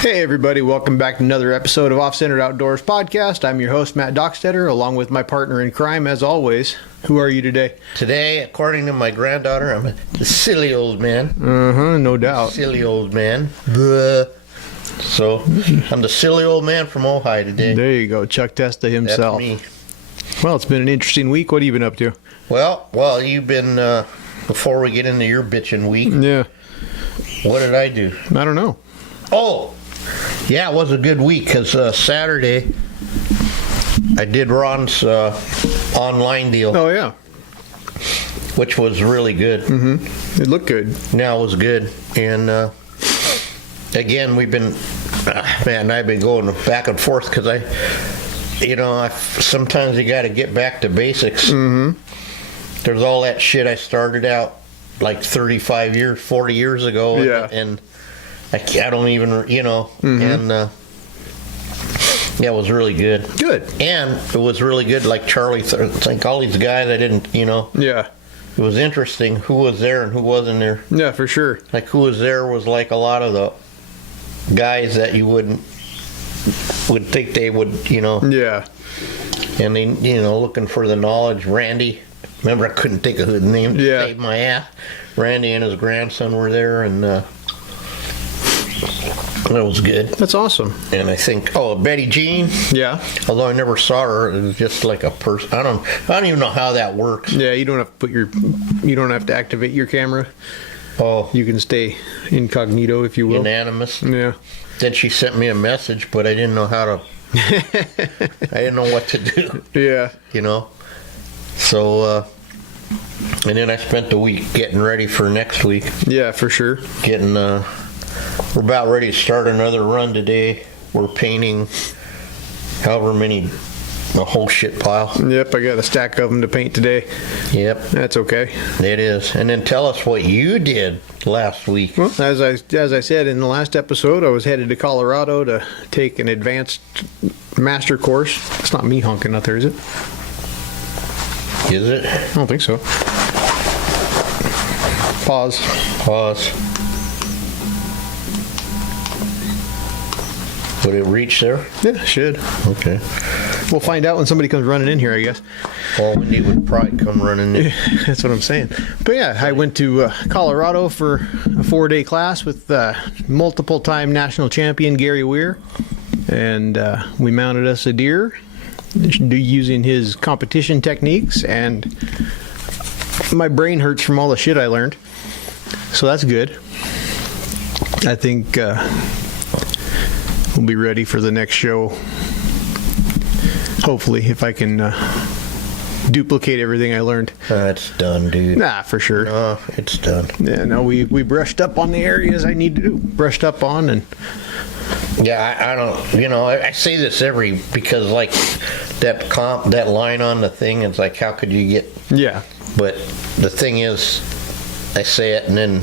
Hey everybody, welcome back to another episode of OffCentered Outdoors Podcast. I'm your host, Matt Dockstetter, along with my partner in crime, as always. Who are you today? Today, according to my granddaughter, I'm a silly old man. No doubt. Silly old man. Blah. So, I'm the silly old man from Ojai today. There you go, Chuck Testa himself. That's me. Well, it's been an interesting week. What have you been up to? Well, you've been, before we get into your bitching week, Yeah. what did I do? I don't know. Oh, yeah, it was a good week because Saturday I did Ron's online deal, Oh, yeah. which was really good. It looked good. Now it was good. And again, we've been, I've been going back and forth because sometimes you got to get back to basics. There's all that shit I started out like 35 years, 40 years ago. Yeah. And I don't even, and yeah, it was really good. Good. And it was really good, like Charlie, like all these guys I didn't, Yeah. it was interesting who was there and who wasn't there. Yeah, for sure. Like who was there was like a lot of the guys that you would think they would, Yeah. and they, looking for the knowledge. Randy, remember I couldn't think of his name. Yeah. Saved my ass. Randy and his grandson were there, and that was good. That's awesome. And I think, Betty Jean, Yeah. although I never saw her, it was just like a person. I don't even know how that works. Yeah, you don't have to you don't have to activate your camera. Oh, You can stay incognito, if you will. unanimous. Yeah. Then she sent me a message, but I didn't know how to. I didn't know what to do. Yeah. So, and then I spent the week getting ready for next week. Yeah, for sure. We're about ready to start another run today. We're painting however many, a whole shit pile. Yep, I got a stack of them to paint today. Yep, That's okay. it is. And then tell us what you did last week. Well, as I said in the last episode, I was headed to Colorado to take an advanced master course. It's not me honking out there, is it? Is it? I don't think so. Pause. Would it reach there? Yeah, should. Okay. We'll find out when somebody comes running in here, I guess. Well, Wendy would probably come running in. That's what I'm saying. But yeah, I went to Colorado for a 4-day class with multiple-time national champion Gary Weir, and we mounted us a deer using his competition techniques, and my brain hurts from all the shit I learned. So that's good. I think we'll be ready for the next show. Hopefully, if I can duplicate everything I learned. It's done, dude. Nah, for sure. Oh, it's done. Yeah, no, we brushed up on the areas I need to do. Brushed up on, and Yeah, I don't, I say this because like that line on the thing, it's like, how could you get, yeah. but the thing is, I say it and then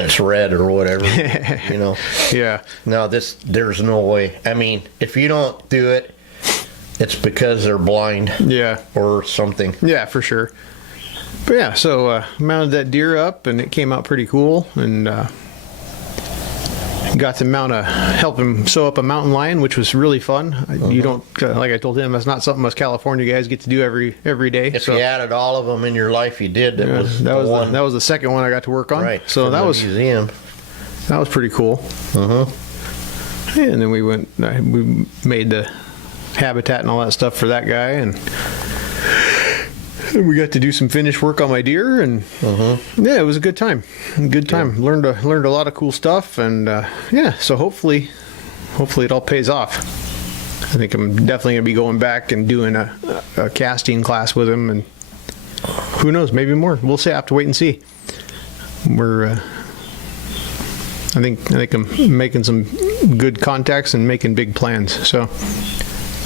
it's red or whatever, Yeah. No, there's no way. I mean, if you don't do it, it's because they're blind. Yeah. Or something. Yeah, for sure. But yeah, so mounted that deer up, and it came out pretty cool, and got to help him sew up a mountain lion, which was really fun. You don't, like I told him, that's not something us California guys get to do every day. If you added all of them in your life, you did. That was the second one I got to work on. Right. So that was museum. That was pretty cool. And then we made the habitat and all that stuff for that guy, and we got to do some finish work on my deer, and yeah, it was a good time. Learned a lot of cool stuff, and so hopefully it all pays off. I think I'm definitely gonna be going back and doing a casting class with him, and who knows, maybe more. We'll see. I have to wait and see. I think I'm making some good contacts and making big plans, so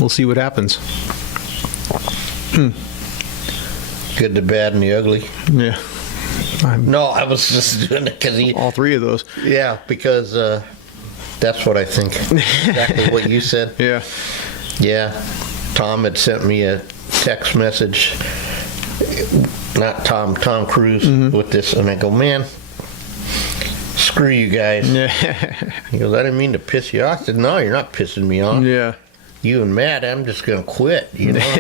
we'll see what happens. Good, the bad, and the ugly. Yeah. No, I was just doing it because all three of those. Yeah, because that's what I think. Exactly what you said. Yeah. Yeah. Tom had sent me a text message. Not Tom Cruise with this, and I go, man, screw you guys. Yeah. He goes, I didn't mean to piss you off. I said, no, you're not pissing me off. Yeah. You and Matt, I'm just going to quit, you know?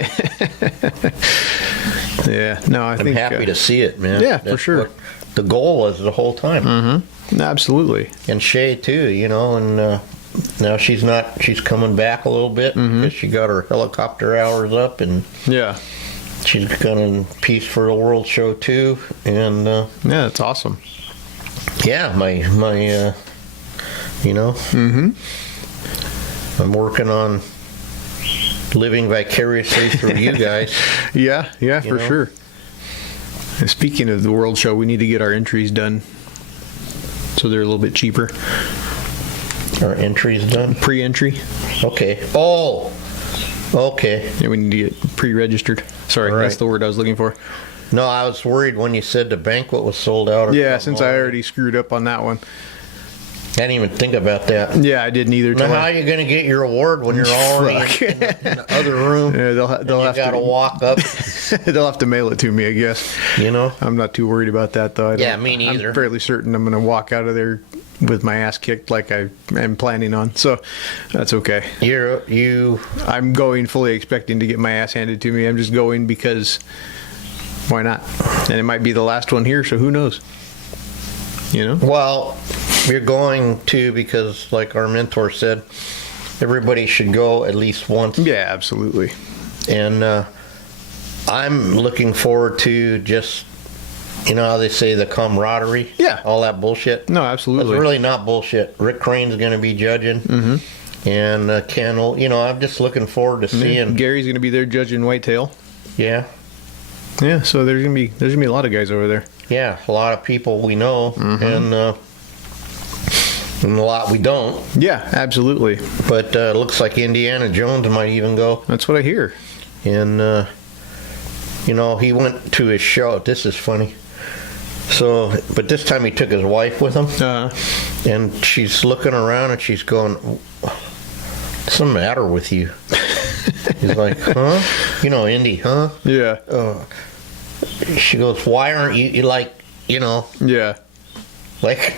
Yeah. No, I I'm think happy to see it, man. Yeah, for sure. What the goal was the whole time. Mm-hmm. Absolutely. And Shay, too, you know, and now she's coming back a little bit because she got her helicopter hours up, and Yeah. she's going to Peace for the World show, too. And, Yeah, that's awesome. yeah, my you know, I'm working on living vicariously through you guys. Yeah, You for know? sure. And speaking of the World Show, we need to get our entries done so they're a little bit cheaper. Our entry's done. Pre-entry. Okay. Oh, okay. Yeah, we need to get pre-registered. Sorry, All right. that's the word I was looking for. No, I was worried when you said the banquet was sold out. Or Yeah, something. since I already screwed up on that one. I didn't even think about that. Yeah, I didn't either. Now, till how are you going to get your award when you're already Fuck. in the other room? Yeah, they'll You have got to to walk up, they'll have to mail it to me, I guess. you know? I'm not too worried about that though. Yeah, me neither. I'm fairly certain I'm going to walk out of there with my ass kicked like I am planning on. So that's okay. I'm going fully expecting to get my ass handed to me. I'm just going because why not? And it might be the last one here, so who knows? You know? Well, you're going to because, like our mentor said, everybody should go at least once. Yeah, absolutely. And I'm looking forward to just, you know how they say the camaraderie? Yeah. All that bullshit? No, It's absolutely. really not bullshit. Rick Crane's going to be judging. And Ken, you know, I'm just looking forward to seeing. Gary's going to be there judging whitetail. Yeah. Yeah, so there's gonna be a lot of guys over there. Yeah. A lot of people we know and a lot we don't. Yeah, absolutely. But it looks like Indiana Jones might even go. That's what I hear. And, you know, he went to his show. This is funny. So, but this time he took his wife with him. And she's looking around and she's going, what's the matter with you? He's like, huh? You know, Indy, huh? Yeah. She goes, why aren't you like, you know, Yeah. like,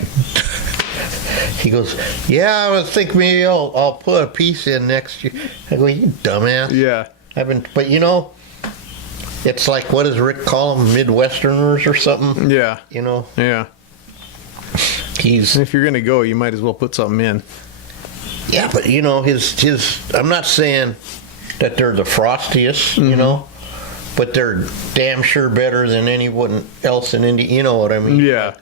he goes, yeah, I was thinking maybe I'll put a piece in next year. I go, you dumbass. Yeah. But you know, it's like, what does Rick call them? Midwesterners or something? Yeah. You know, Yeah. he's, If you're gonna go, you might as well put something in. yeah, but you know, his, I'm not saying that they're the frostiest, you know, but they're damn sure better than anyone else in Indy. You know what I mean? Yeah.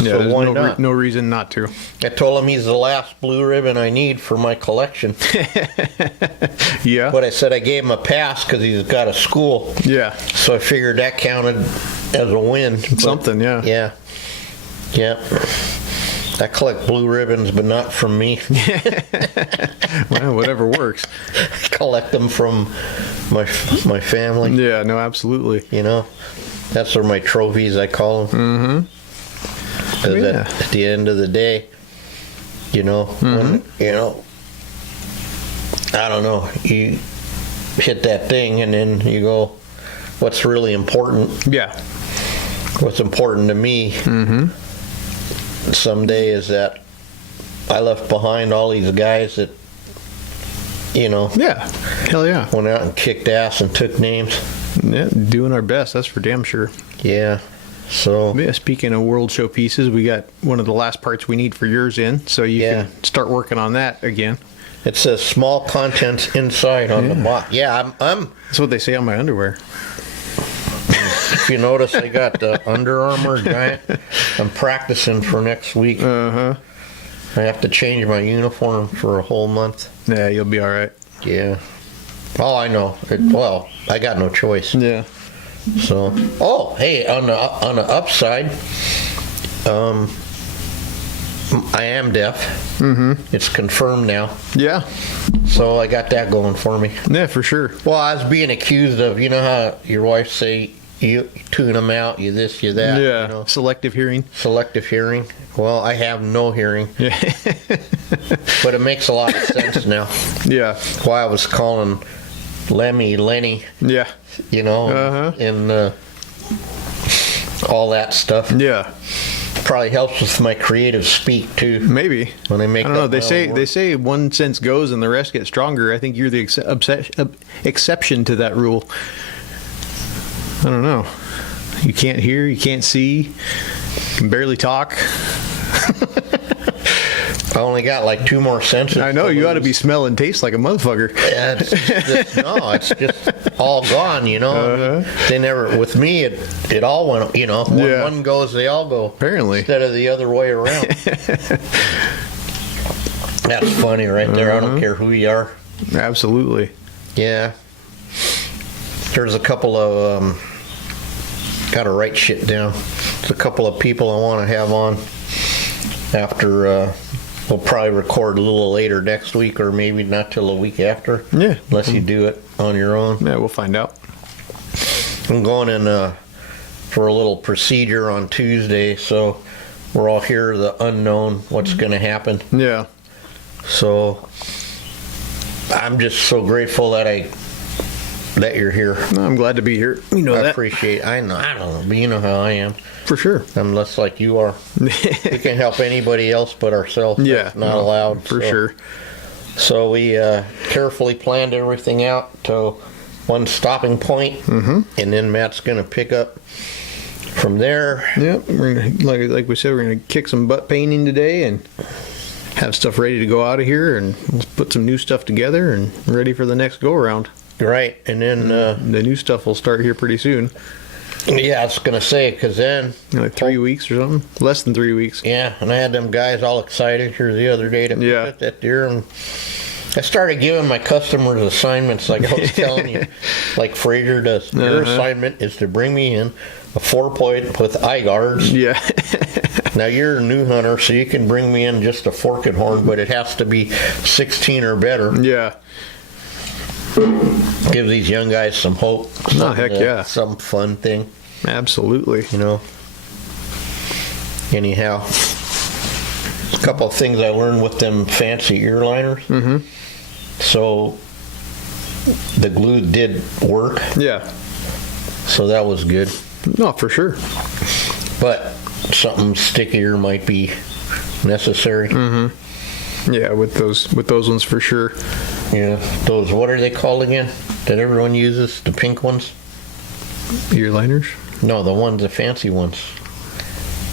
Yeah. So there's why no, not? no reason not to. I told him he's the last blue ribbon I need for my collection. Yeah. But I said I gave him a pass because he's got a school. Yeah. So I figured that counted as a win. But, Something. Yeah. Yeah. Yeah. I collect blue ribbons, but not from me. Well, whatever works. I collect them from my family. Yeah. No. Absolutely. You know, that's where my trophies, I call them. Because Yeah. at the end of the day, you know, when, you know, I don't know, you hit that thing and then you go, what's really important? Yeah. What's important to me someday is that I left behind all these guys that, you know, Yeah. Hell yeah. went out and kicked ass and took names. Yeah. Doing our best. That's for damn sure. Yeah. So, Yeah. Speaking of World Show pieces, we got one of the last parts we need for yours in, so you Yeah. can start working on that again. it says small contents inside on the box. Yeah, I'm That's what they say on my underwear. if you notice, I got the Under Armour giant. I'm practicing for next week. Uh-huh. I have to change my uniform for a whole month. Yeah, you'll be all right. Yeah. Oh, I know. Well, I got no choice. Yeah. So, oh, hey, on the upside, I am deaf. It's confirmed now. Yeah. So I got that going for me. Yeah, for sure. Well, I was being accused of, you know how your wife say you tune them out, you this, you that. Yeah. You know, Selective hearing. selective hearing. Well, I have no hearing, Yeah. but it makes a lot of sense now. Yeah. Why I was calling Lenny, Yeah. you know, Uh-huh. and all that stuff. Yeah. Probably helps with my creative speak too. Maybe. When I make I don't know. up They my say own they say one sense goes and the rest get stronger. I think you're the exception to that rule. I don't know. You can't hear, you can't see, you can barely talk. I only got like 2 more senses. I know, you ought to be smell and taste like a motherfucker. Yeah, it's just all gone, you know. They never, with me, it all went, you know, when one goes, they all go. Apparently. Instead of the other way around. That's funny right there. I don't care who you are. Absolutely. Yeah. There's a couple of, gotta write shit down. There's a couple of people I want to have on after, we'll probably record a little later next week, or maybe not till a week after. Yeah. Unless you do it on your own. Yeah, we'll find out. I'm going in for a little procedure on Tuesday, so we're all here, the unknown, what's going to happen. Yeah. So I'm just so grateful that you're here. I'm glad to be here. You know I that. appreciate. I don't know, but you know how I am. For sure. I'm less like you are. We can't help anybody else but ourselves. Yeah. That's not allowed. For sure. So we carefully planned everything out to one stopping point, and then Matt's going to pick up from there. Yep. We're gonna, like we said, we're going to kick some butt painting today and have stuff ready to go out of here, and let's put some new stuff together and ready for the next go around. Right, and then the new stuff will start here pretty soon. Yeah, I was gonna say, because then Like 3 weeks or something, less than 3 weeks. Yeah, and I had them guys all excited here the other day to pick up that deer, and I started giving my customers assignments like I was telling you, like Fraser does. Your assignment is to bring me in a 4-point with eye guards. Yeah. Now you're a new hunter, so you can bring me in just a fork and horn, but it has to be 16 or better. Yeah. Give these young guys some hope. Oh, heck yeah. Some fun thing. Absolutely. You know. Anyhow, a couple of things I learned with them fancy ear liners. So the glue did work. Yeah. So that was good. No, for sure. But something stickier might be necessary. Yeah, with those ones for sure. Yeah, those, what are they called again? That everyone uses, the pink ones? Ear liners? No, the fancy ones.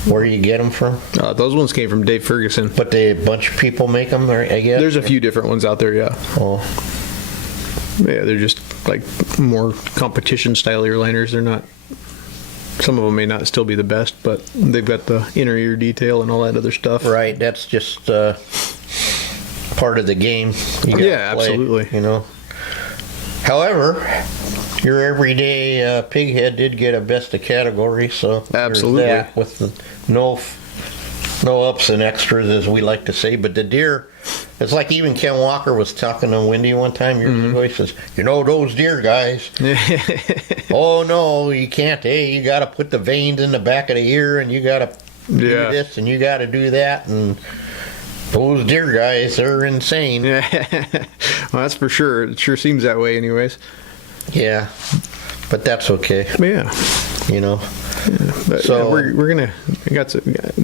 Where do you get them from? Those ones came from Dave Ferguson. But a bunch of people make them, I guess? There's a few different ones out there, yeah. Oh. Yeah, they're just like more competition style ear liners. They're not, some of them may not still be the best, but they've got the inner ear detail and all that other stuff. Right, that's just part of the game. You gotta play, absolutely. You know. However, your everyday pig head did get a best of category, so absolutely, that with the no ups and extras, as we like to say. But the deer, it's like even Ken Walker was talking to Wendy one time years ago. He says, "You know those deer guys? Oh no, you can't. Hey, you got to put the veins in the back of the ear, and you got to do this, and you got to do that, and." Those deer guys, they're insane. Yeah, well, that's for sure. It sure seems that way anyways. Yeah, but that's okay. Yeah. You know. Yeah, but so we're gonna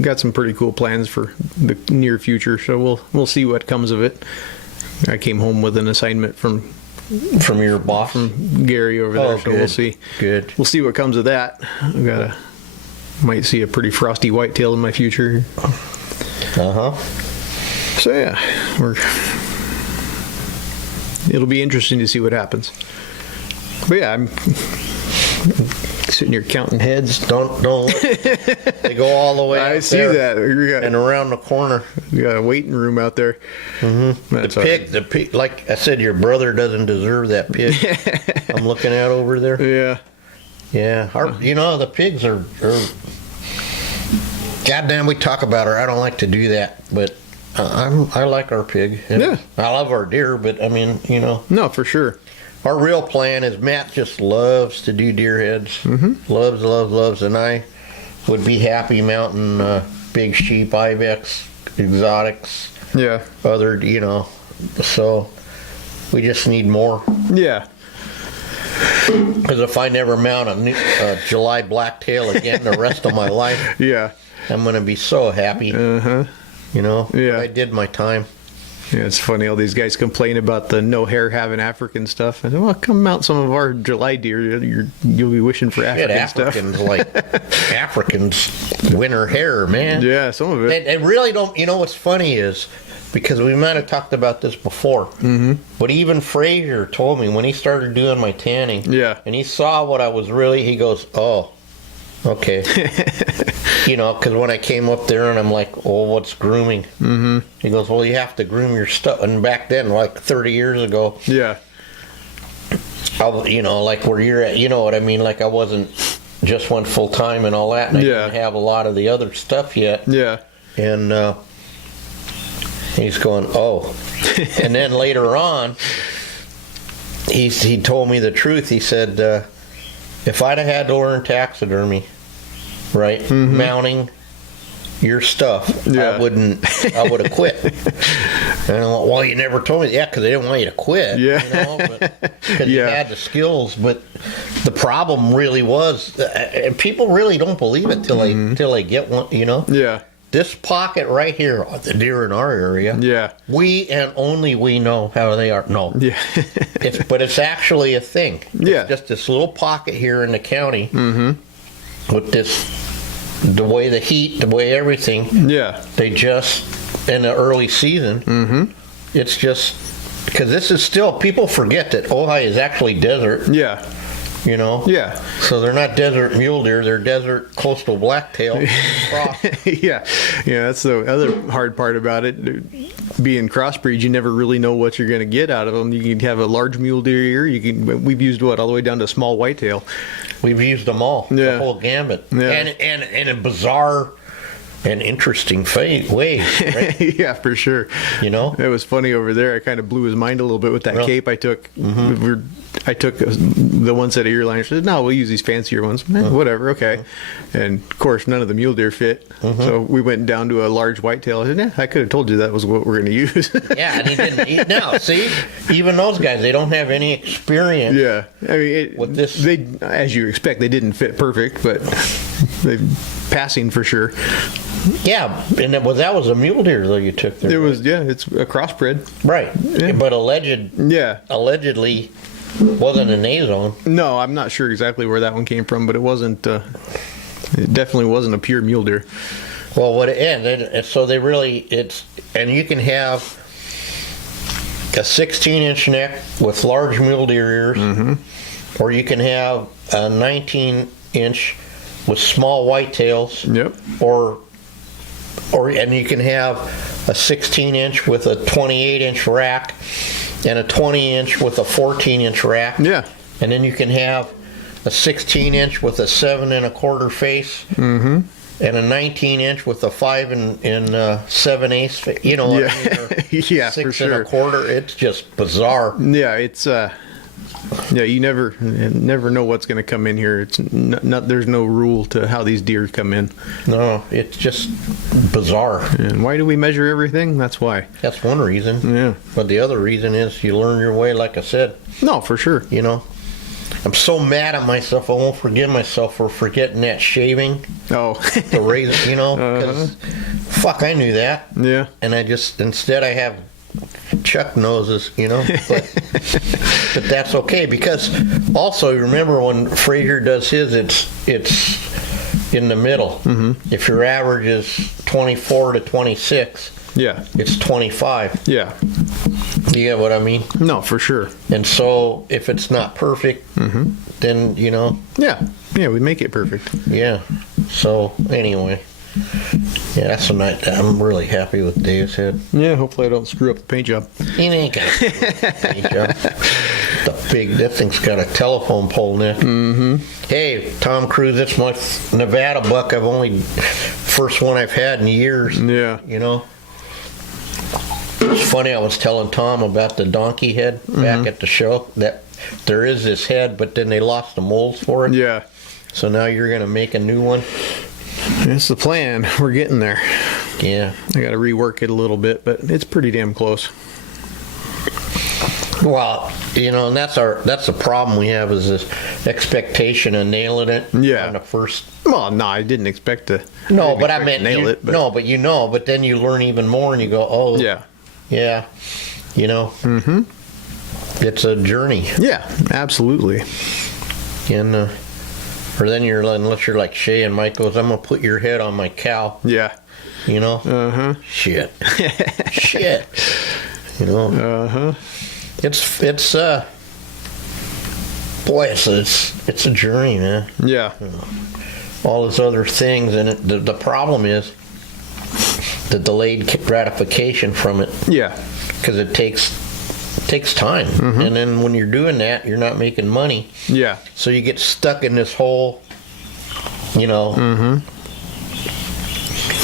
got some pretty cool plans for the near future, so we'll see what comes of it. I came home with an assignment from your boss, from Gary over there, so good. we'll see. Good. We'll see what comes of that. Might see a pretty frosty whitetail in my future. So yeah, it'll be interesting to see what happens. But yeah, I'm sitting here counting heads. Don't they go all the way? I see that. And around the corner. We got a waiting room out there. The pig. Like I said, your brother doesn't deserve that pig. I'm looking at over there. Yeah. You know, the pigs are. Goddamn, we talk about her. I don't like to do that, but. I like our pig. Yeah. I love our deer, but I mean, you know. No, for sure. Our real plan is Matt just loves to do deer heads. Loves, and I would be happy mounting big sheep, ibex, exotics. Yeah. Other, you know. So we just need more. Yeah. Because if I never mount a July blacktail again the rest of my life, Yeah. I'm going to be so happy. Uh-huh. You know? Yeah. I did my time. Yeah, it's funny. All these guys complain about the no hair having African stuff. I said, well, come mount some of our July deer. You'll be wishing for African stuff. Africans winter hair, man. Yeah, some of it. They really don't. You know what's funny is, because we might have talked about this before, but even Frazier told me when he started doing my tanning, and he saw what I was really, he goes, oh, okay. You know, because when I came up there and I'm like, oh, what's grooming? Mm-hmm. He goes, well, you have to groom your stuff. And back then, like 30 years ago, you know, like where you're at, you know what I mean? Like I wasn't just went full time and all that, and I didn't have a lot of the other stuff yet. Yeah. And he's going, oh. And then later on, he told me the truth. He said, if I'd have had to learn taxidermy, right, mounting your stuff, I would have quit. And I'm like, well, you never told me. Yeah, because they didn't want you to quit. Yeah. You know, because you had the skills. But the problem really was, and people really don't believe it till they get one. You know. Yeah. This pocket right here, the deer in our area. Yeah. We and only we know how they are. No. Yeah. But it's actually a thing. It's just this little pocket here in the county. With the way the heat, the way everything, they just, in the early season, it's just, because this is still, people forget that Ojai is actually desert. Yeah. You know? Yeah. So they're not desert mule deer, they're desert coastal blacktail. Yeah. Yeah, that's the other hard part about it. Being crossbreeds, you never really know what you're going to get out of them. You can have a large mule deer ear. We've used all the way down to small whitetail. We've used them all, the whole gambit, and in a bizarre and interesting ways, right? Yeah, for sure. You know, it was funny over there. I kind of blew his mind a little bit with that cape I took. I took the one set of ear liners. I said, no, we'll use these fancier ones. Whatever, okay. And of course, none of the mule deer fit. So we went down to a large whitetail. I said, I could have told you that was what we're going to use. Yeah, and he didn't. Now, see, even those guys, they don't have any experience. Yeah, I mean, with this, they, as you expect, they didn't fit perfect, but they passing for sure. Yeah, and that was a mule deer though you took there. It was, it's a crossbred, right? Yeah. But allegedly. Wasn't an A-zone. No, I'm not sure exactly where that one came from, but it wasn't. It definitely wasn't a pure mule deer. Well, so they really and you can have a 16-inch neck with large mule deer ears, or you can have a 19-inch with small whitetails. Yep. And you can have a 16-inch with a 28-inch rack. And a 20-inch with a 14-inch rack. Yeah. And then you can have a 16-inch with a 7 1/4 face. And a 19-inch with a 5 7/8. You know what I mean? Yeah, 6 for sure. 1/4. It's just bizarre. Yeah, it's you never know what's going to come in here. It's not. There's no rule to how these deer come in. No, it's just bizarre. And why do we measure everything? That's why. That's one reason. Yeah. But the other reason is you learn your way, like I said. No, for sure. You know, I'm so mad at myself. I won't forgive myself for forgetting that shaving. Oh. The razor, you know, because fuck, I knew that. Yeah. And instead I have chuck noses, you know, but that's okay, because also remember when Frazier does his, it's in the middle. If your average is 24 to 26, it's 25. Yeah. You get what I mean? No, for sure. And so if it's not perfect, then, you know. Yeah, we make it perfect. Yeah. So anyway. Yeah, that's a night. I'm really happy with Dave's head. Yeah, hopefully I don't screw up the paint job. He ain't got the paint job. That thing's got a telephone pole neck. Hey, Tom Cruise, it's my Nevada buck. First one I've had in years. Yeah. You know? It's funny, I was telling Tom about the donkey head back at the show, that there is this head, but then they lost the molds for it. Yeah. So now you're going to make a new one? That's the plan. We're getting there. Yeah. I got to rework it a little bit, but it's pretty damn close. Well, and that's the problem we have is this expectation of nailing it on the first. Well, no, I didn't expect to. No, but I meant nail it. But. No, but but then you learn even more, and you go, oh, yeah, Mm-hmm. It's a journey. Yeah, absolutely. And or then unless you're like Shay and Mike goes, I'm gonna put your head on my cow. Yeah. Shit. Shit. It's boy, it's a journey, man. Yeah. All those other things, and the problem is the delayed gratification from it. Yeah. Because it takes time, and then when you're doing that, you're not making money. Yeah. So you get stuck in this whole,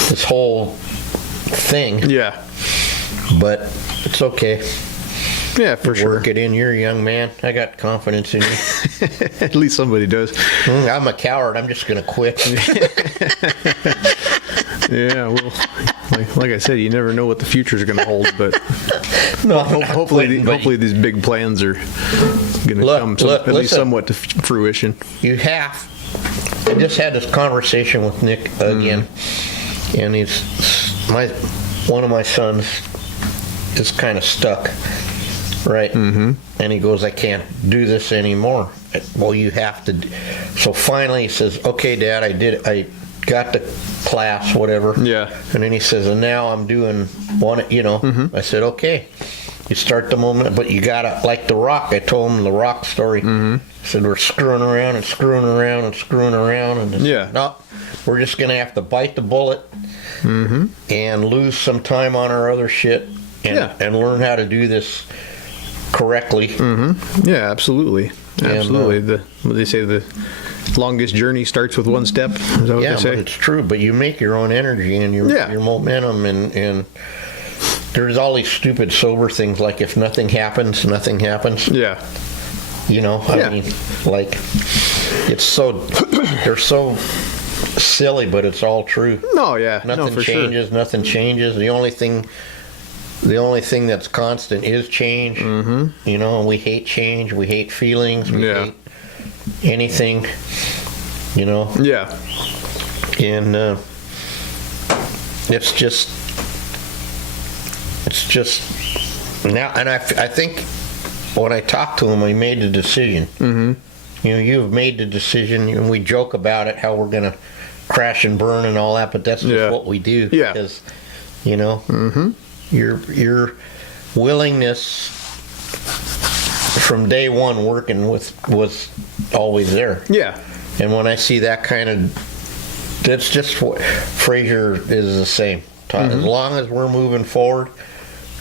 this whole thing. Yeah. But it's okay. Yeah, for sure. Work it in. You're a young man. I got confidence in you. At least somebody does. I'm a coward. I'm just going to quit. Yeah, well, like I said, you never know what the future's going to hold, but no, hopefully these big plans are going to come at least somewhat to fruition. You have. I just had this conversation with Nick again, and one of my sons is kind of stuck, right? Mm-hmm. And he goes, I can't do this anymore. Well, you have to. So finally he says, okay, Dad, I got the class, whatever. Yeah. And then he says, and now I'm doing one, I said, okay. You start the moment, but you gotta, like The Rock, I told him the Rock story. I said, we're screwing around and screwing around and screwing around. And no, we're just gonna have to bite the bullet and lose some time on our other shit and learn how to do this correctly. Yeah, absolutely. Absolutely. They say the longest journey starts with one step. Is that what they say? But it's true. But you make your own energy and your momentum, and there's all these stupid sober things like if nothing happens, nothing happens. Yeah. I mean, like they're so silly, but it's all true. No, yeah. Nothing changes. Sure. Nothing changes. The only thing that's constant is change. And we hate change. We hate feelings. We hate anything. Yeah. And it's just now, and I think when I talked to him, I made the decision. You've made the decision, and we joke about it, how we're going to crash and burn and all that, but that's just what we do. Yeah. Because, your willingness from day one working was always there. Yeah. And when I see that kind of, that's just what Fraser is the same. As long as we're moving forward.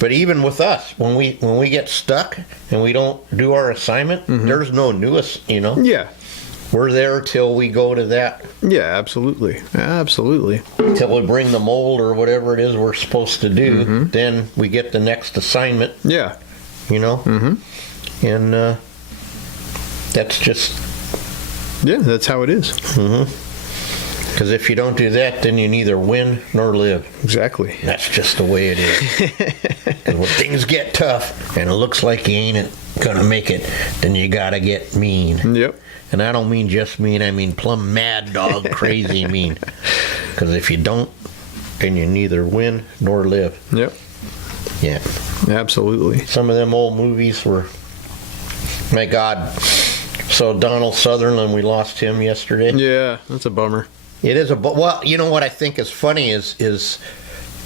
But even with us, when we get stuck and we don't do our assignment, there's no newest, Yeah. We're there till we go to that. Yeah, absolutely. Absolutely. Till we bring the mold or whatever it is we're supposed to do, then we get the next assignment. Yeah. And that's just... Yeah, that's how it is. Because if you don't do that, then you neither win nor live. Exactly. That's just the way it is. And when things get tough and it looks like you ain't going to make it, then you got to get mean. Yep. And I don't mean just mean, I mean plumb mad dog crazy mean. Because if you don't, then you neither win nor live. Yep. Yeah. Absolutely. Some of them old movies were, my God. So Donald Sutherland, we lost him yesterday. Yeah, that's a bummer. It is well, you know what I think is funny is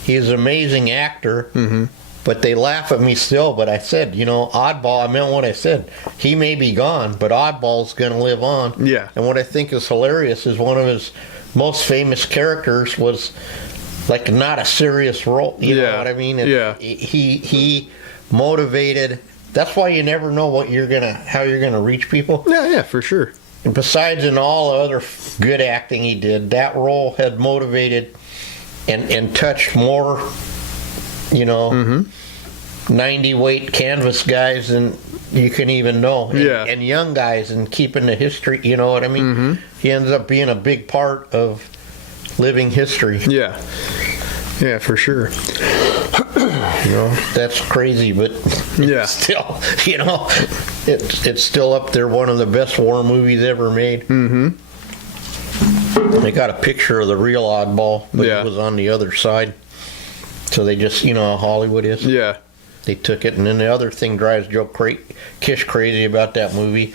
he's an amazing actor, but they laugh at me still. But I said, Oddball, I meant what I said. He may be gone, but Oddball's going to live on. Yeah. And what I think is hilarious is one of his most famous characters was like not a serious role. You know what I mean? He motivated. That's why you never know how you're gonna reach people. Yeah, for sure. And besides in all the other good acting he did, that role had motivated and touched more, 90 weight canvas guys than you can even know. And young guys and keeping the history, you know what I mean? He ends up being a big part of living history. Yeah. Yeah, for sure. That's crazy, but Yeah. still, it's still up there, one of the best war movies ever made. Mm-hmm. They got a picture of the real oddball, but Yeah. it was on the other side. So they just, how Hollywood is. Yeah. They took it, and then the other thing drives Joe Kish crazy about that movie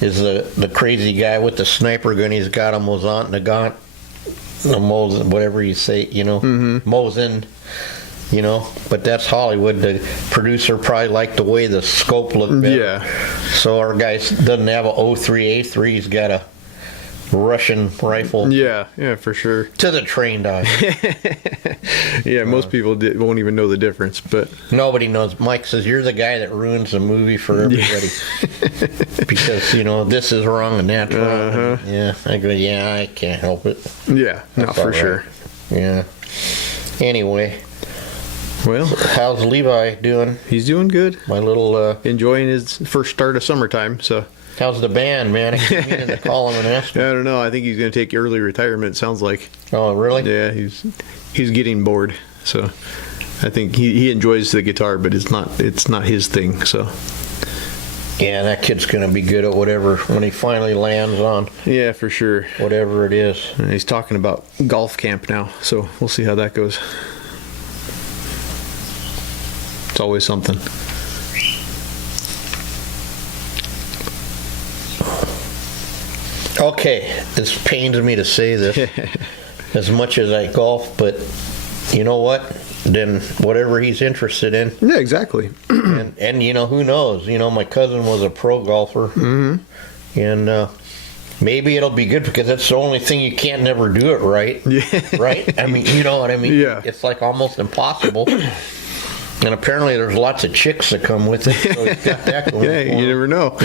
is the crazy guy with the sniper gun. He's got a Mosin, whatever you say, Mosin, but that's Hollywood. The producer probably liked the way the scope looked better. Yeah. So our guy doesn't have a 03A3. He's got a Russian rifle. Yeah, for sure. To the trained eye. Yeah, most people won't even know the difference, but Nobody knows. Mike says, you're the guy that ruins the movie for everybody. Because, this is wrong and that's wrong. Uh-huh. Yeah, I go, I can't help it. yeah, no, That's for all right. sure. Yeah. Anyway, Well, how's Levi doing? he's doing good. My little, Enjoying his first start of summertime, so how's the band, man? I keep meaning to call him and ask I him. don't know. I think he's going to take early retirement, sounds like. Oh, really? Yeah, he's getting bored, so I think he enjoys the guitar, but it's not his thing, so. Yeah, that kid's going to be good at whatever, when he finally lands on Yeah, for sure. whatever it is. And he's talking about golf camp now, so we'll see how that goes. It's always something. Okay, this pains me to say this as much as I golf, but you know what? Then whatever he's interested in, Yeah, exactly. and who knows? My cousin was a pro golfer, and maybe it'll be good because that's the only thing you can't never do it right. Yeah. Right? I mean, you know what I mean? Yeah. It's like almost impossible. And apparently there's lots of chicks that come with it, so he's got that going Yeah, for you him, never know.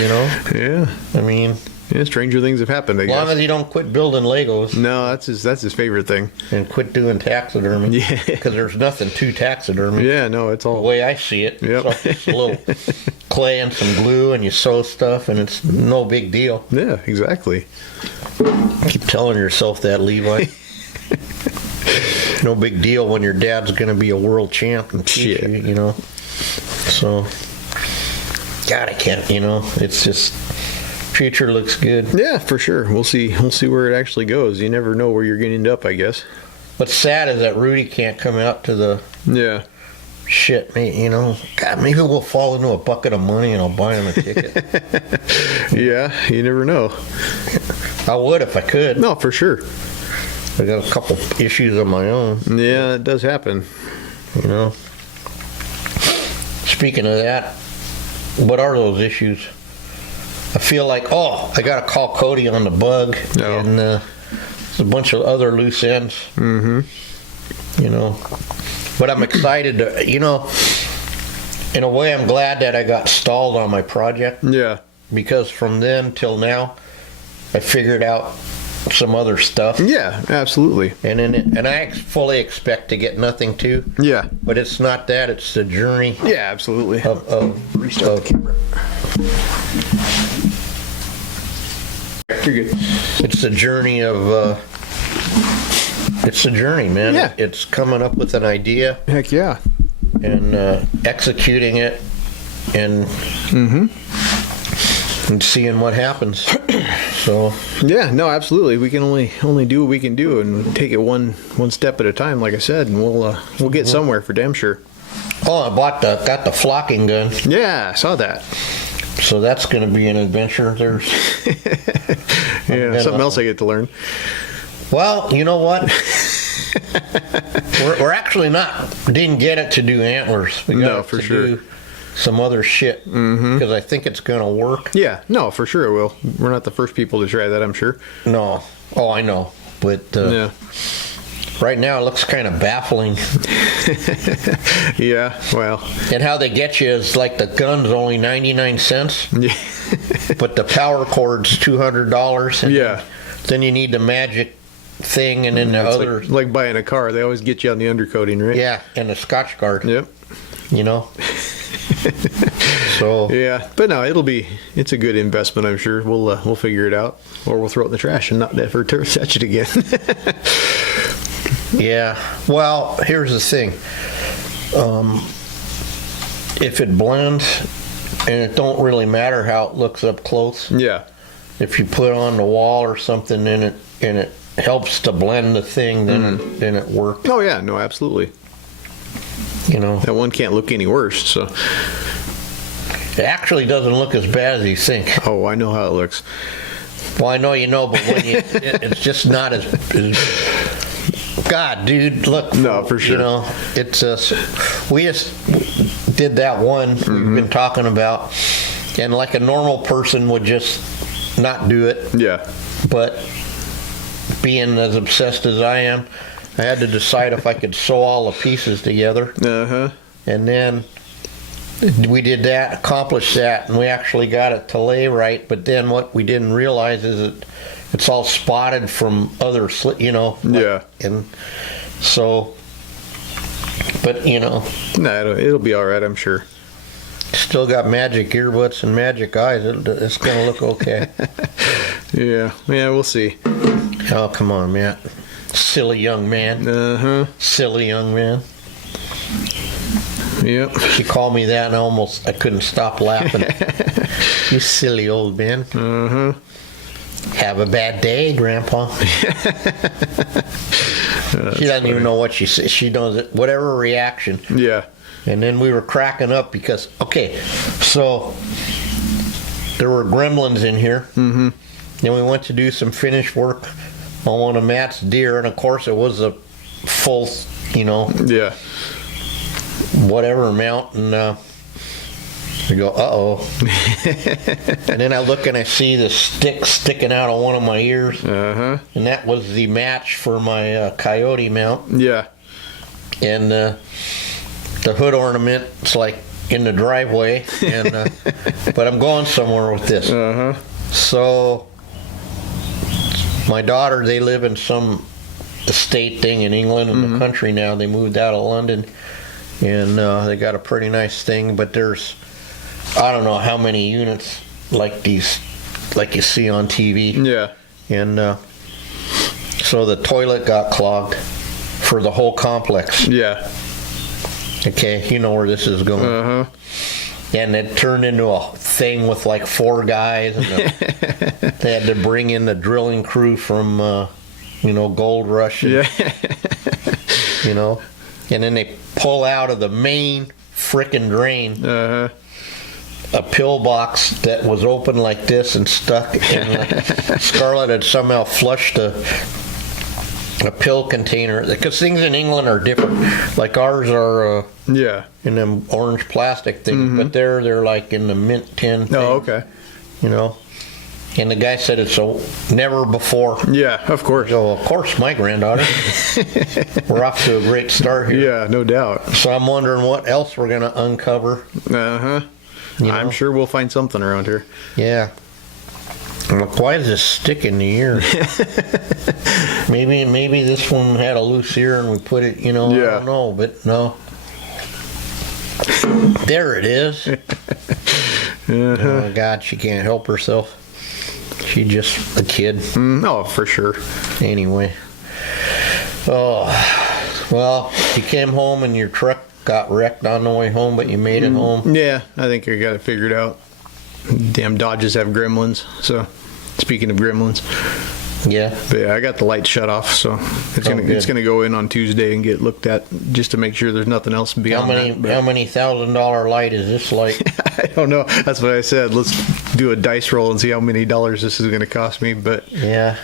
Yeah. I mean, Yeah, stranger things have happened, I as long guess. as you don't quit building Legos No, that's his favorite thing. and quit doing taxidermy. Yeah. Because there's nothing to taxidermy. Yeah, no, it's The all. way I see it, Yep. it's just a little clay and some glue, and you sew stuff, and it's no big deal. Yeah, exactly. Keep telling yourself that, Levi. No big deal when your dad's going to be a world champ and teach Shit. you, So, God, I can't, it's just, future looks good. Yeah, for sure. We'll see where it actually goes. You never know where you're going to end up, I guess. What's sad is that Rudy can't come out to the Yeah. shit, God, maybe we'll fall into a bucket of money and I'll buy him a ticket. Yeah, you never know. I would if I could. No, for sure. I got a couple issues of my own, Yeah, it does happen. Speaking of that, what are those issues? I feel like, I got to call Cody on the bug, No. and there's a bunch of other loose ends. Mm-hmm. But I'm excited to, in a way, I'm glad that I got stalled on my project, Yeah. because from then till now, I figured out some other stuff, Yeah, absolutely. and I fully expect to get nothing too. Yeah. But it's not that; it's the journey Yeah, absolutely. of camera. You're good. it's the journey of it's the journey, man. Yeah. It's coming up with an idea Heck yeah. and executing it and and seeing what happens. So Yeah, no, absolutely. We can only do what we can do and take it one step at a time, like I said, and we'll get somewhere for damn sure. I got the flocking gun, Yeah, I saw that. so that's going to be an adventure. There's Yeah, something else I get to learn. Well, you know what? we're actually didn't get it to do antlers. We got No, it for to sure. do some other shit because I think it's going to work. Yeah, no, for sure it will. We're not the first people to try that, I'm sure. No. I know. But Yeah. right now it looks kind of baffling. Yeah, well. And how they get you is like the gun's only 99 cents, Yeah. but the power cord's $200. And Yeah. then you need the magic thing and then the It's other. like buying a car. They always get you on the undercoating, right? Yeah, and the Scotch guard. Yep. So Yeah, but no, it's a good investment, I'm sure. We'll figure it out, or we'll throw it in the trash and not ever touch it again. yeah. Well, here's the thing. if it blends, and it don't really matter how it looks up close. Yeah. If you put it on the wall or something, and it helps to blend the thing, then it works. Oh yeah, no, absolutely. You know, That one can't look any worse. So. it actually doesn't look as bad as you think. Oh, I know how it looks. Well, I know you know, but when it's just not as God, dude, look. No, for sure. You know, it's we just did that one we've been talking about, and like a normal person would just not do it. Yeah. But being as obsessed as I am, I had to decide if I could sew all the pieces together. Uh-huh. And then we did that, accomplished that, and we actually got it to lay right. But then what we didn't realize is that it's all spotted from other, you know. Yeah. And so, but you know. No, it'll be all right, I'm sure. Still got magic earbuds and magic eyes. It's going to look okay. Yeah, we'll see. Oh, come on, Matt. Silly young man. Uh-huh. Silly young man. Yep. She called me that, and I couldn't stop laughing. You silly old man. Uh-huh. Have a bad day, Grandpa. She doesn't even know what she says. She knows it. Whatever reaction. Yeah. And then we were cracking up because, okay, so there were gremlins in here. Mm-hmm. Then we went to do some finish work on one of Matt's deer, and of course it was a full, you know, Yeah. whatever amount, and we go, uh-oh. And then I look and I see the stick sticking out of one of my ears, Uh-huh. and that was the match for my coyote mount. Yeah. And the hood ornament's like in the driveway, and but I'm going somewhere with this. Uh-huh. So my daughter, they live in some estate thing in England in the country now. They moved out of London, and they got a pretty nice thing, but there's I don't know how many units like these, like you see on TV. Yeah. And so the toilet got clogged for the whole complex. Yeah. Okay, you know where this is going. Uh-huh. And it turned into a thing with like 4 guys, and they had to bring in the drilling crew from, Gold Rush. And, Yeah. you know, and then they pull out of the main frickin' drain Uh-huh. a pillbox that was open like this and stuck, and Scarlett had somehow flushed a pill container, because things in England are different. Like ours are Yeah. in them orange plastic things, but they're like in the mint tin thing, Oh, okay. you know. And the guy said it's never before. Yeah, of course. So of course, my granddaughter. We're off to a great start here. Yeah, no doubt. So I'm wondering what else we're gonna uncover. Uh-huh. You know? I'm sure we'll find something around here. Yeah. I'm like, why does this stick in the ear? maybe this one had a loose ear and we put it, I don't know, but no. There it is. Oh, God, she can't help herself. She's just a kid. Oh, for sure. Anyway. Oh, well, you came home and your truck got wrecked on the way home, but you made it home. Yeah, I think I got it figured out. Damn Dodges have gremlins. So, speaking of gremlins, Yeah. but yeah, I got the lights shut off, so it's gonna go in on Tuesday and get looked at just to make sure there's nothing else beyond that. How many $1,000 light is this light? I don't know. That's what I said. Let's do a dice roll and see how many dollars this is going to cost me. But Yeah.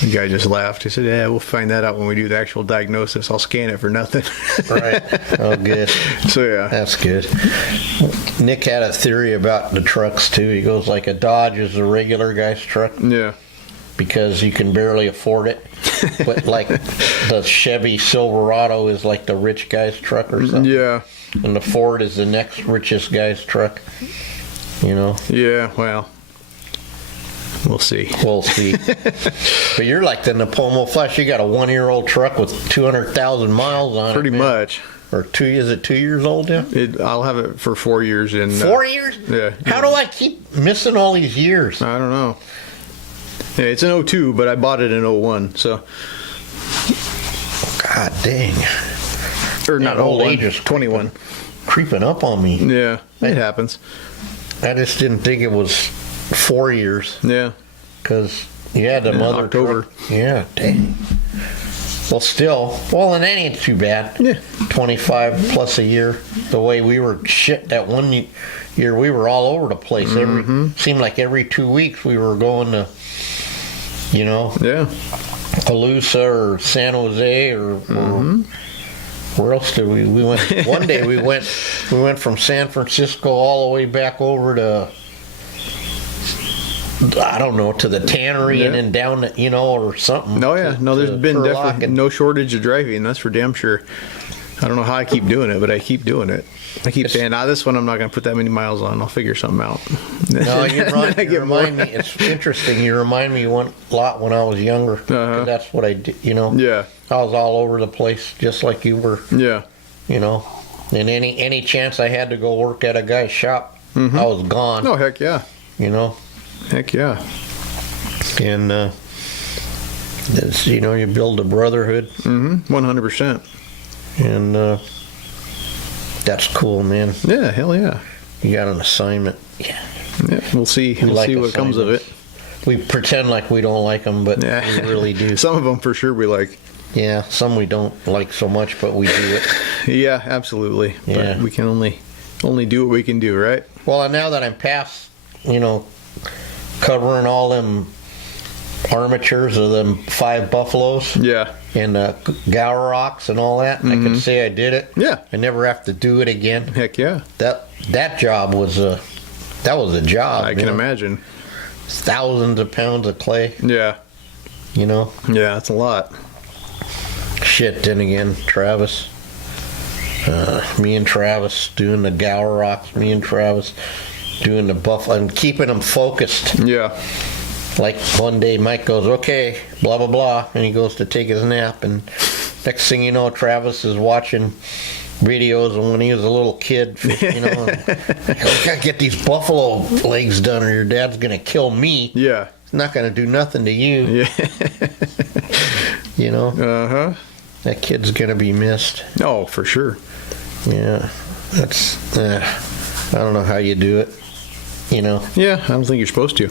the guy just laughed. He said, "Yeah, we'll find that out when we do the actual diagnosis. I'll scan it for nothing." Right. Oh, good. So yeah. That's good. Nick had a theory about the trucks too. He goes like a Dodge is a regular guy's truck Yeah. because you can barely afford it, but like the Chevy Silverado is like the rich guy's truck or something. Yeah. And the Ford is the next richest guy's truck. Yeah. Well, we'll see. We'll see. But you're like the Napomo Flash. You got a 1-year-old truck with 200,000 miles on Pretty it. Man. much. Or is it 2 years old now? I'll have it for 4 years. In 4 years? Yeah. How do I keep missing all these years? I don't know. Yeah, it's an 02, but I bought it in 01. So God dang. Or not old 01, age is 21. creeping up on me. Yeah, it happens. I just didn't think it was 4 years. Yeah. Because you had the mother October. Yeah, dang. Well, still, and that ain't too bad. Yeah. 25 plus a year. The way we were that one year, we were all over the place. Seemed like every 2 weeks we were going to, Yeah. Palooza or San Jose or where else did we went? One day we went from San Francisco all the way back over to, I don't know, to the tannery and then down to, or something. No, yeah. No, there's been definitely and, no shortage of driving. That's for damn sure. I don't know how I keep doing it, but I keep doing it. I keep saying, this one I'm not going to put that many miles on. I'll figure something out. No, you remind me. It's interesting. You remind me a lot when I was younger. 'Cause that's what I did, Yeah. I was all over the place, just like you were. Yeah. And any chance I had to go work at a guy's shop, I was gone. Oh, heck yeah. Heck yeah. And, it's, you build a brotherhood. 100%. And that's cool, man. Yeah, hell yeah. You got an assignment. Yeah. We'll see. We'll see what comes of it. We pretend like we don't like them, but we really do. Some of them for sure we like. Yeah, some we don't like so much, but we do it. Yeah, absolutely. Yeah. But we can only do what we can do, right? Well, and now that I'm past, covering all them armatures of them 5 buffaloes. Yeah. And Gower rocks and all that, I can say I did it. Yeah. I never have to do it again. Heck yeah. That job was a job. I can imagine. Thousands of pounds of clay. Yeah. Yeah, that's a lot. Shit, then again, Travis. Me and Travis doing the Gower rocks. Me and Travis doing the buffalo and keeping them focused. Yeah. Like one day Mike goes, okay, blah, blah, blah, and he goes to take his nap, and next thing you know, Travis is watching videos of when he was a little kid, and, we gotta get these buffalo legs done or your dad's gonna kill me. Yeah. It's not gonna do nothing to you. Yeah. Uh-huh. That kid's gonna be missed. Oh, for sure. Yeah. That's, I don't know how you do it. Yeah, I don't think you're supposed to.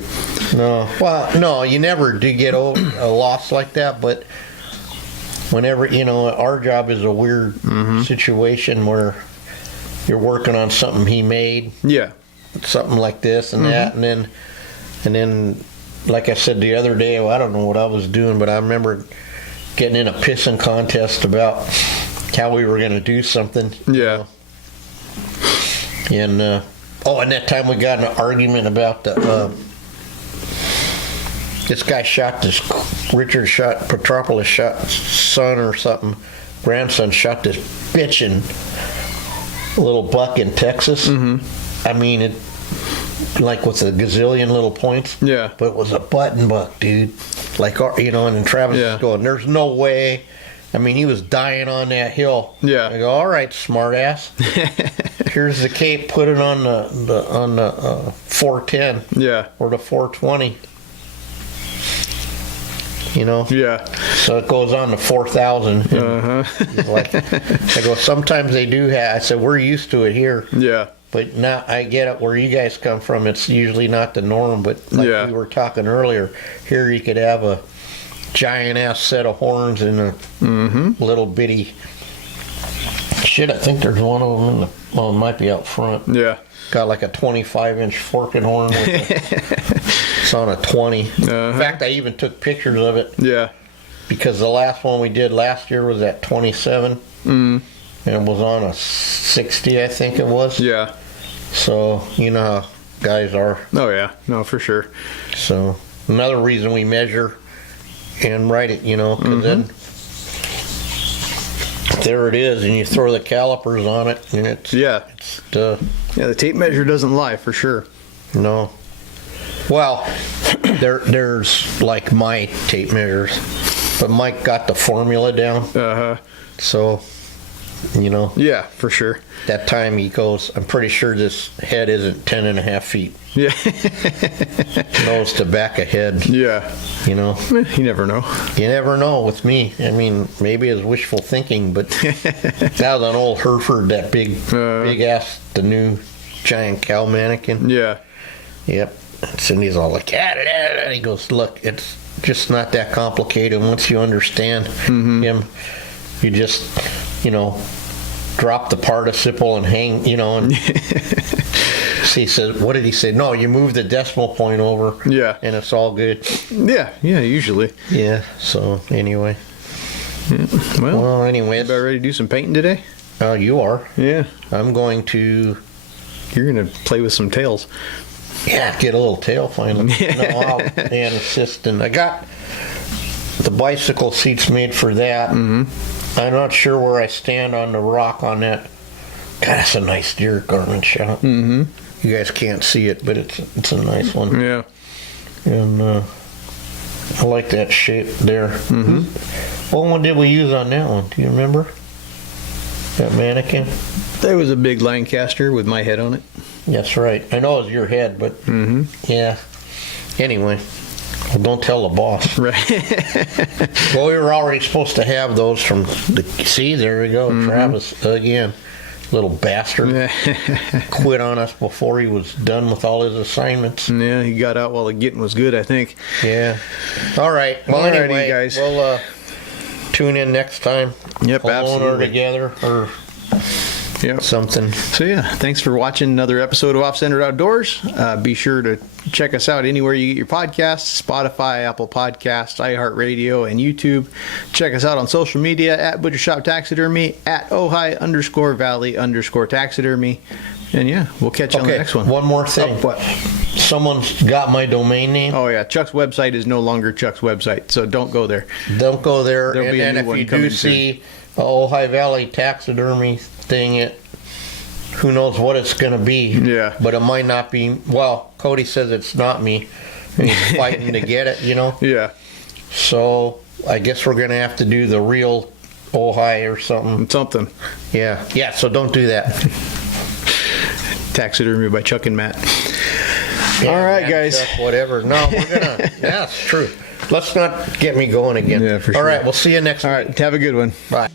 No. Well, no, you never do get a loss like that, but whenever, our job is a weird situation where you're working on something he made. Yeah. Something like this and that, and then, like I said the other day, I don't know what I was doing, but I remember getting in a pissing contest about how we were going to do something. Yeah. And, and that time we got in an argument about this guy Petropolis shot son or something, grandson shot this bitchin' little buck in Texas. I mean, it like with a gazillion little points. Yeah. But it was a button buck, dude. Like, and then Travis is going, there's no way. I mean, he was dying on that hill. Yeah. I go, all right, smart ass. Here's the cape. Put it on the 410. Yeah. Or the 420. Yeah. So it goes on to 4,000. He's like, I go, sometimes they do have. I said, we're used to it here. Yeah. But now I get it where you guys come from. It's usually not the norm. But like we were talking earlier, here you could have a giant ass set of horns and a little bitty. Shit, I think there's one of them it might be out front. Yeah. Got like a 25-inch forking horn. It's on a 20. In fact, I even took pictures of it. Yeah. Because the last one we did last year was at 27. And it was on a 60, I think it was. Yeah. So, you know how guys are. Oh, yeah. No, for sure. So, another reason we measure and write it, because then there it is, and you throw the calipers on it, and it's... Yeah. The tape measure doesn't lie, for sure. No. Well, there's like my tape measures, but Mike got the formula down. So you know. Yeah, for sure. That time he goes, I'm pretty sure this head isn't 10.5 feet. Yeah. Nose to back of head. Yeah. You know. You never know. You never know with me. I mean, maybe it's wishful thinking, but that was an old Hereford, that big ass, the new giant cow mannequin. Yeah. Yep. And Cindy's all like, and he goes, look, it's just not that complicated. Once you understand him, you just, you know, drop the participle and hang, you know, and he said, what did he say? No, you move the decimal point over. Yeah. And it's all good. Yeah, usually. Yeah, so anyway. Yeah. Well, anyway. About ready to do some painting today? You are. Yeah. I'm going to... You're going to play with some tails. Yeah, get a little tail finally. No, I'll assist. And I got the bicycle seats made for that. I'm not sure where I stand on the rock on that. God, that's a nice deer garment shot. You guys can't see it, but it's a nice one. Yeah. And I like that shape there. What one did we use on that one? Do you remember? That mannequin? There was a big Lancaster with my head on it. That's right. I know it was your head, but yeah. Anyway, well, don't tell the boss. Right. Well, we were already supposed to have those from the... See, there we go. Travis, again. Little bastard. Quit on us before he was done with all his assignments. Yeah, he got out while the getting was good, I think. Yeah. All right. Well, Alrighty, anyway, guys. We'll tune in next time. Yep, alone absolutely. or together or something. So yeah, thanks for watching another episode of Off-Centered Outdoors. Be sure to check us out anywhere you get your podcasts, Spotify, Apple Podcasts, iHeart Radio, and YouTube. Check us out on social media at Butcher Shop Taxidermy, at Ojai_Valley_Taxidermy. And yeah, we'll catch you on the next one. One more thing. What? Someone's got my domain name. Oh yeah, Chuck's website is no longer Chuck's website, so don't go there. Don't go there. There'll and be a then new if one you coming do see a Ojai Valley Taxidermy thing, who knows what it's going to be. Yeah. But it might not be. Well, Cody says it's not me. And he's fighting to get it, you know. Yeah. So I guess we're going to have to do the real Ojai or something. Something. Yeah. Yeah, so don't do that. Taxidermy by Chuck and Matt. Yeah, all right, man, guys. Chuck, whatever. No, we're going to. Yeah, it's true. Let's not get me going again. Yeah, for sure. All right, we'll see you next week. All right, have a good one. Bye.